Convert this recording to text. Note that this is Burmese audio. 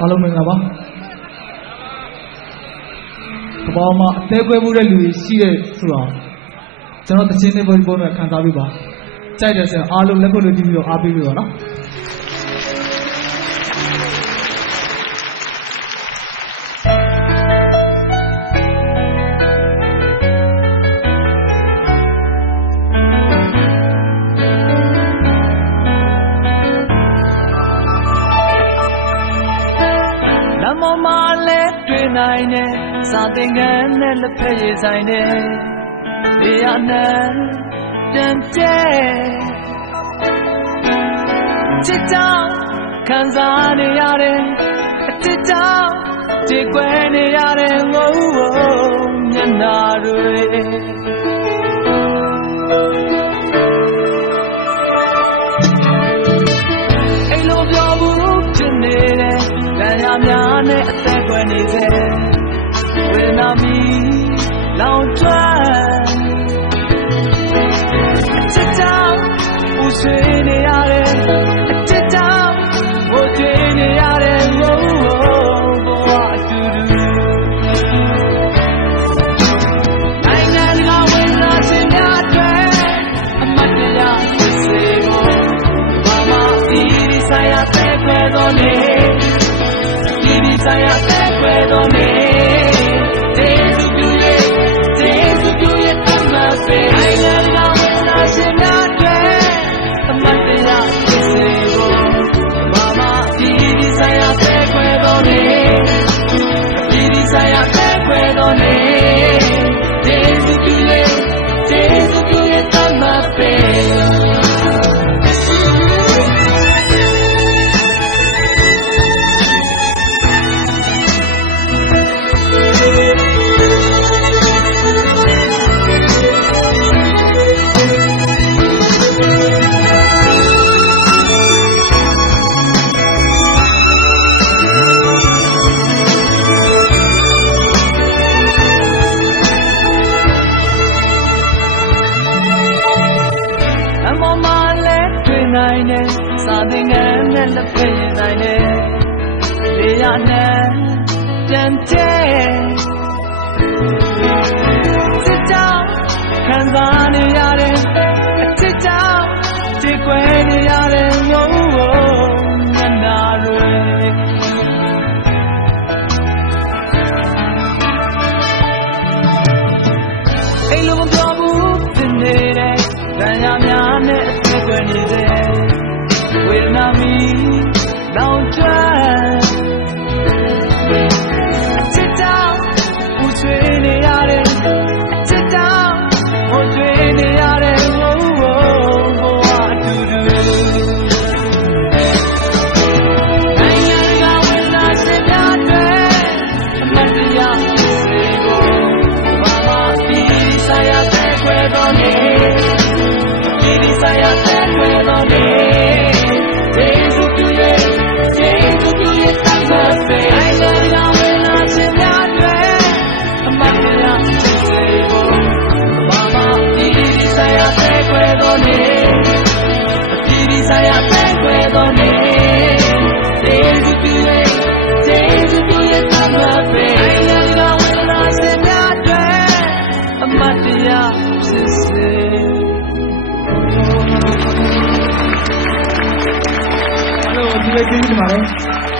အားလုံးမင်္ဂလာပါကဘာမှာအသေးကွဲမှုတဲ့လူတွေရှိတဲ့ဆိုတာကျွန်တော်တချင်းတွေပုံနဲ့ခံစားပြီးပါကြိုက်တယ်ဆိုရင်အားလုံးလက်ခုပ်လို့တီးပြီးတော့အားပေးလို့ပါနော်နိုင်နဲ့စာသင်ခန်းနဲ့လက်ဖက်ရည်ဆိုင်နဲ့နေရာနဲ့ပြန်ကျဲချစ်ကြောင်ခံစားနေရတယ်အချစ်ကြောင်ကြေကွဲနေရတယ်ငို့မျက်နှာတွေအိမ်လိုပြောဘူးဖြစ်နေတယ်လမ်းရများနဲ့အသက်ကွယ်နေစေဝေဒနာမီလောင်ကျွမ်းအချစ်ကြောင့်ပူဆွေးနေရတယ်အချစ်ကြောင့်ငိုကြွေးနေရတယ်ဘဝအတူတူနိုင်ငံတကာဝင်လာခြင်းများအတွက်အမတ်တရားဖြစ်စေဖို့ဘာမှဒီဆိုင်ရာတဲ့ခွဲတော်နေဒီဆိုင်ရာတဲ့ခွဲတော်နေစာသင်ခန်းနဲ့လက်ဖက်ရည်ဆိုင်နဲ့နေရာနဲ့ပြန်ကျဲချစ်ကြောင်ခံစားနေရတယ်အချစ်ကြောင်ကြေကွဲနေရတယ်ငို့မျက်နှာတွေအိမ်လိုမပြောဘူးဖြစ်နေတယ်လမ်းရများနဲ့အသက်ကွယ်နေတယ်ဝေဒနာမီလောင်ကျွမ်းအချစ်ကြောင့်ပူဆွေးနေရတယ်အချစ်ကြောင့်ငိုကြွေးနေရတယ်ဘဝအတူတူနိုင်ငံတကာဝင်လာခြင်းများအတွက်အမတ်တရားဖြစ်စေဖို့ဘာမှဒီဆိုင်ရာတဲ့ခွဲတော်နေဒီဆိုင်ရာတဲ့ခွဲတော်နေHello,